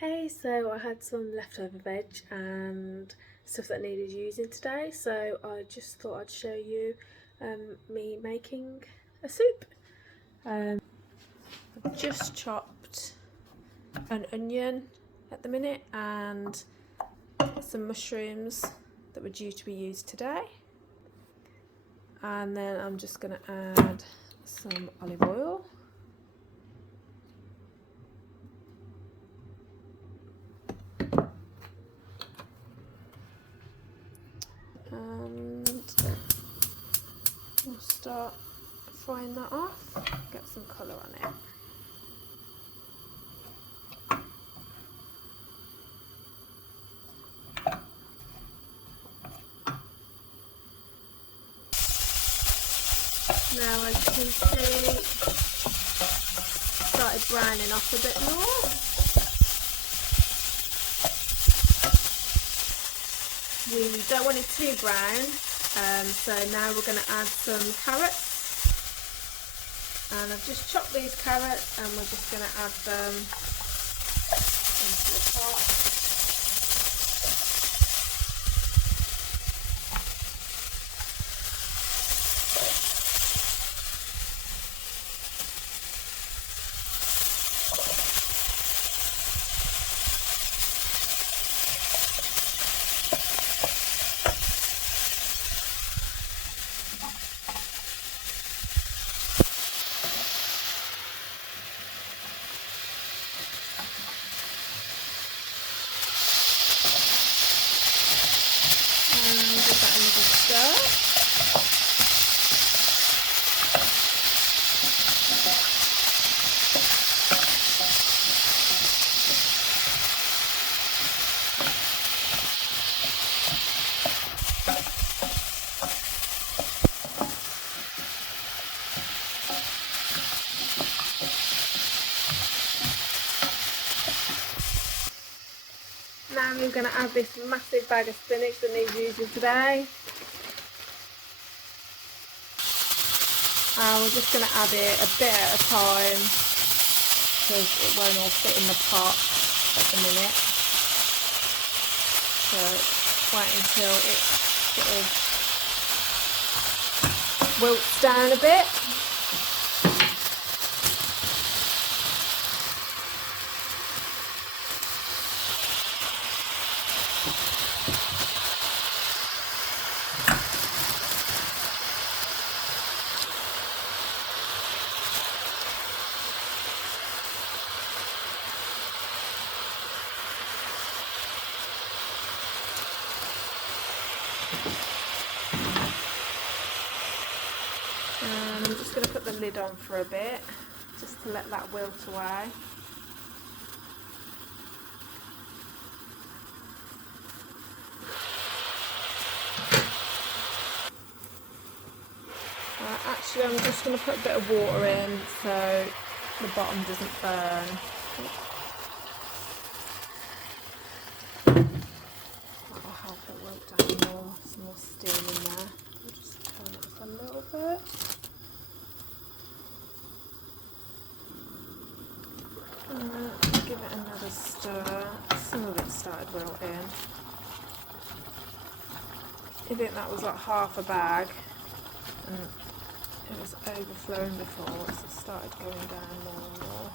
Hey, so I had some leftover veg and stuff that needed using today, so I just thought I'd show you me making a soup. I've just chopped an onion at the minute and some mushrooms that were due to be used today, and then I'm just going to add some olive oil. And we'll start frying that off, get some colour on it. Now, as you can see, started browning off a bit more. We don't want it too brown, so now we're going to add some carrots. And I've just chopped these carrots and we're just going to add them into the pot. Give that another stir. Now I'm going to add this massive bag of spinach that needs using today. And we're just going to add it a bit at a time because it won't all fit in the pot at the minute. So wait until it sort of wilts down a bit. And I'm just going to put the lid on for a bit, just to let that wilt away. Actually, I'm just going to put a bit of water in so the bottom doesn't burn. That'll help it wilt down more, some more steam in there. I'll just turn it up a little bit. And give it another stir. Some of it started wilting. I think that was like half a bag, and it was overflowing before, so it started going down more and more.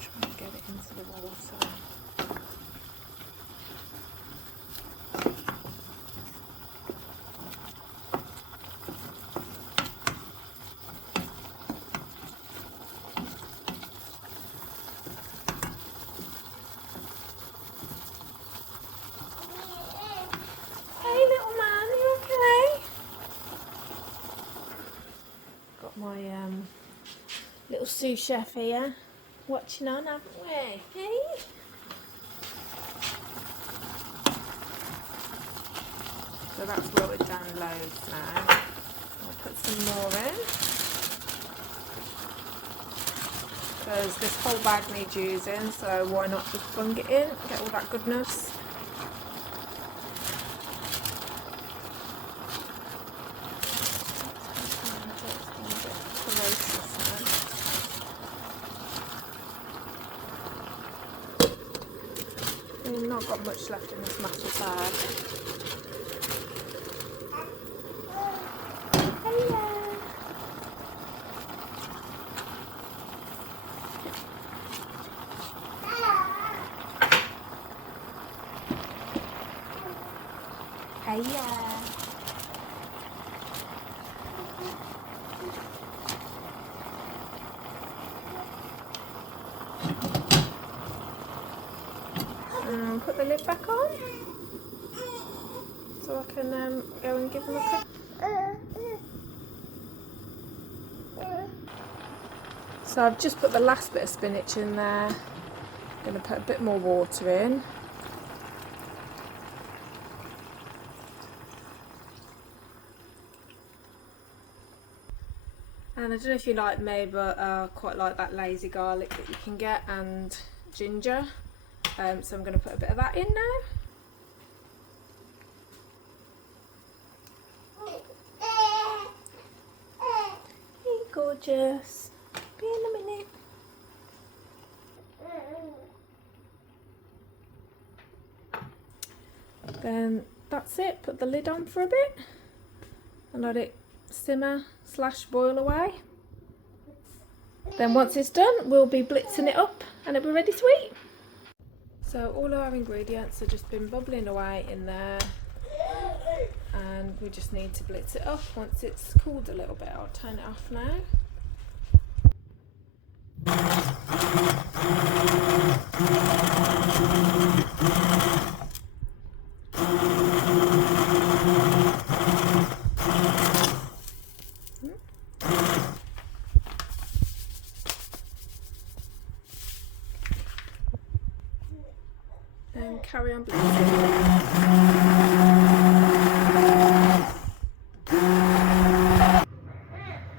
Try and get it into the water. Hey little man, you okay? Got my little sous chef here watching on, haven't we? Hey? So that's wilted down loads now. I'll put some more in, because this whole bag needs using, so why not just bung it in, get all that goodness. not got much left in this massive bag. Hiya. Put the lid back on so I can go and give them a cup. So I've just put the last bit of spinach in there. I'm going to put a bit more water in. And I don't know if you like me, but I quite like that lazy garlic that you can get, and ginger. So I'm going to put a bit of that in now. Hey, gorgeous. Be in a minute. Then that's it. Put the lid on for a bit and let it simmer / boil away. Then once it's done, we'll be blitzing it up and it'll be ready to eat. So all of our ingredients have just been bubbling away in there, and we just need to blitz it up. Once it's cooled a little bit, I'll turn it off now. And carry on blitzing.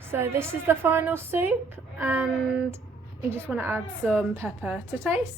So this is the final soup, and you just want to add some pepper to taste.